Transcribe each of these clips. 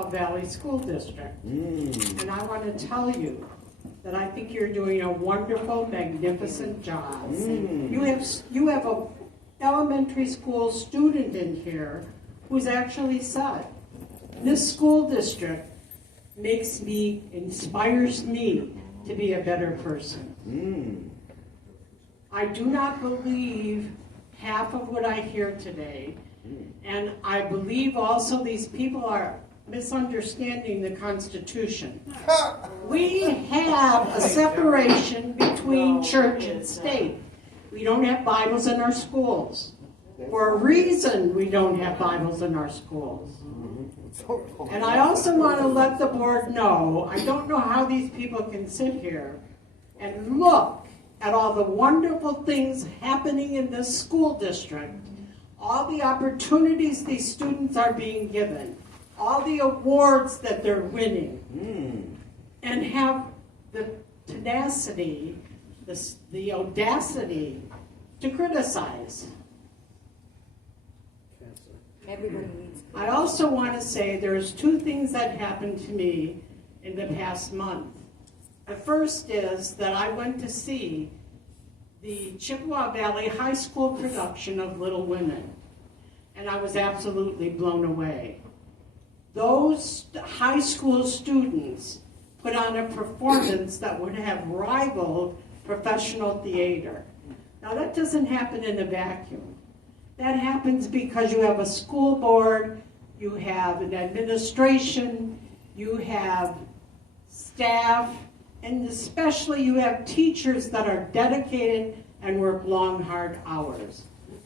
Valley School District. And I want to tell you that I think you're doing a wonderful, magnificent job. You have a elementary school student in here who's actually said, this school district inspires me to be a better person. I do not believe half of what I hear today, and I believe also these people are misunderstanding the Constitution. We have a separation between church and state. We don't have Bibles in our schools. For a reason, we don't have Bibles in our schools. And I also want to let the board know, I don't know how these people can sit here and look at all the wonderful things happening in this school district, all the opportunities these students are being given, all the awards that they're winning, and have the tenacity, the audacity to criticize. Everybody needs. I also want to say there's two things that happened to me in the past month. The first is that I went to see the Chippewa Valley High School production of Little Women, and I was absolutely blown away. Those high school students put on a performance that would have rivaled professional theater. Now that doesn't happen in a vacuum. That happens because you have a school board, you have an administration, you have staff, and especially you have teachers that are dedicated and work long, hard hours.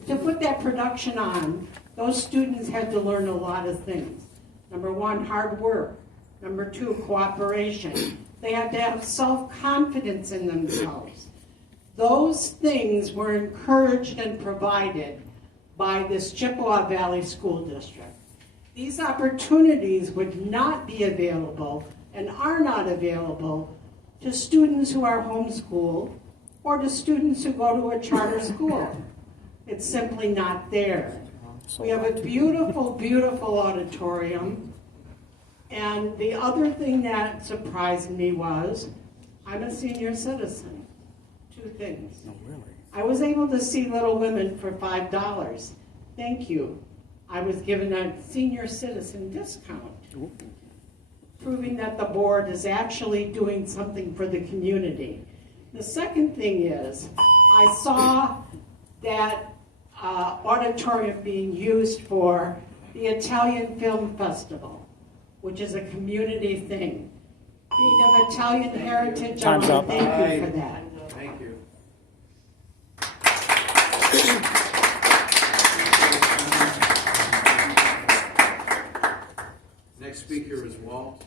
To put that production on, those students had to learn a lot of things. Number one, hard work. Number two, cooperation. They had to have self-confidence in themselves. Those things were encouraged and provided by this Chippewa Valley School District. These opportunities would not be available and are not available to students who are homeschooled or to students who go to a charter school. It's simply not there. We have a beautiful, beautiful auditorium. And the other thing that surprised me was, I'm a senior citizen. Two things. I was able to see Little Women for $5. Thank you. I was given a senior citizen discount, proving that the board is actually doing something for the community. The second thing is, I saw that auditorium being used for the Italian Film Festival, which is a community thing. Being of Italian heritage, I want to thank you for that. Thank you. Next speaker is Walt.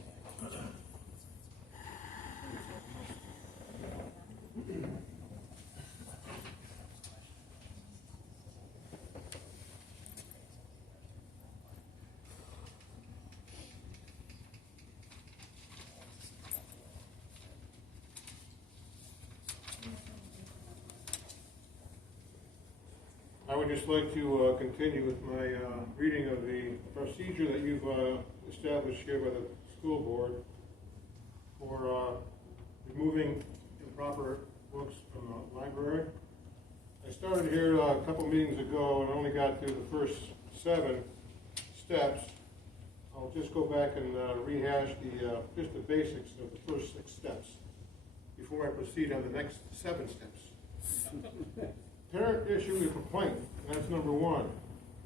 I would just like to continue with my reading of the procedure that you've established here by the school board for removing improper books from the library. I started here a couple meetings ago and only got through the first 7 steps. I'll just go back and rehash just the basics of the first 6 steps before I proceed on the next 7 steps. Parent issue a complaint, that's number 1.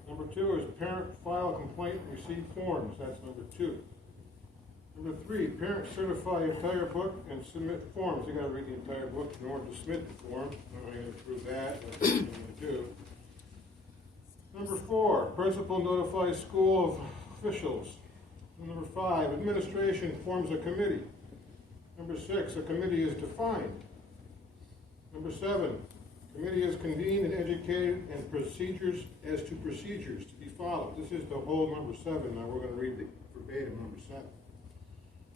Number 2 is parent file a complaint and receive forms, that's number 2. Number 3, parent certify entire book and submit forms. They got to read the entire book in order to submit the form. I'm going to prove that, that's number 2. Number 4, principal notifies school of officials. And number 5, administration forms a committee. Number 6, a committee is defined. Number 7, committee is convened and educated and procedures as to procedures to be followed. This is the whole number 7. Now we're going to read the verbatim number 7.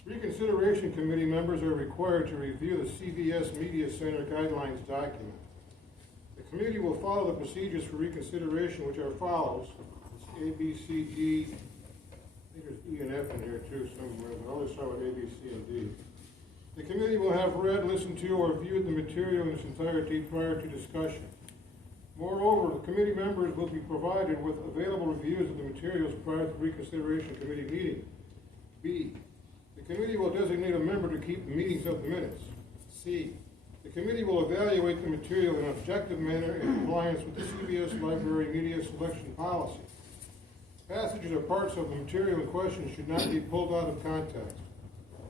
Reconsideration committee members are required to review the CVS Media Center guidelines document. The committee will follow the procedures for reconsideration, which are follows. It's A, B, C, D, I think there's E E and F in here too somewhere, but I'll just start with A, B, C, and D. The committee will have read, listened to, or viewed the material in its entirety prior to discussion. Moreover, the committee members will be provided with available reviews of the materials prior to reconsideration committee meeting. B, the committee will designate a member to keep meetings of the minutes. C, the committee will evaluate the material in an objective manner in compliance with the CBS Library Media Selection Policy. Passages or parts of the material in question should not be pulled out of context.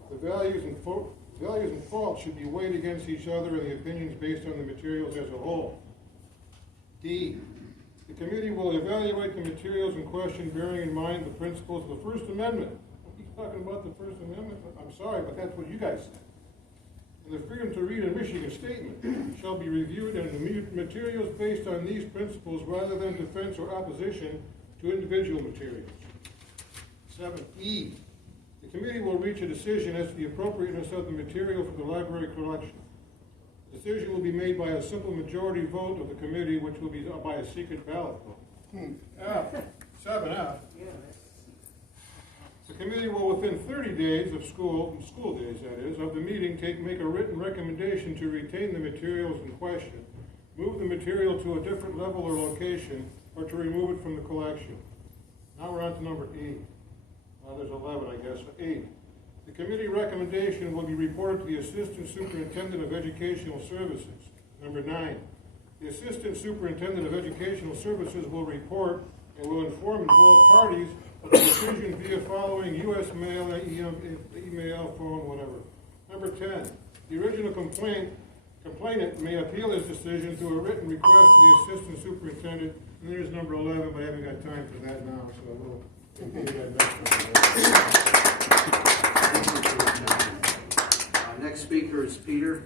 The values and faults should be weighed against each other and the opinions based on the materials as a whole. D, the committee will evaluate the materials in question bearing in mind the principles of the First Amendment. He's talking about the First Amendment? I'm sorry, but that's what you guys said. And the freedom to read a Michigan statement shall be reviewed and the materials based on these principles rather than defense or opposition to individual materials. 7E, the committee will reach a decision as to the appropriateness of the material for the library collection. The decision will be made by a simple majority vote of the committee, which will be by a secret ballot vote. F, 7F. The committee will, within 30 days of school days that is, of the meeting, make a written recommendation to retain the materials in question, move the material to a different level or location, or to remove it from the collection. Now we're on to number 8. There's 11, I guess. 8. The committee recommendation will be reported to the Assistant Superintendent of Educational Services. Number 9. The Assistant Superintendent of Educational Services will report and will inform involved parties of the decision via following U.S. mail, email, phone, whatever. Number 10. The original complainant may appeal his decision through a written request to the Assistant Superintendent. And there's number 11, but I haven't got time for that now, so we'll continue that next time. Next speaker is Peter.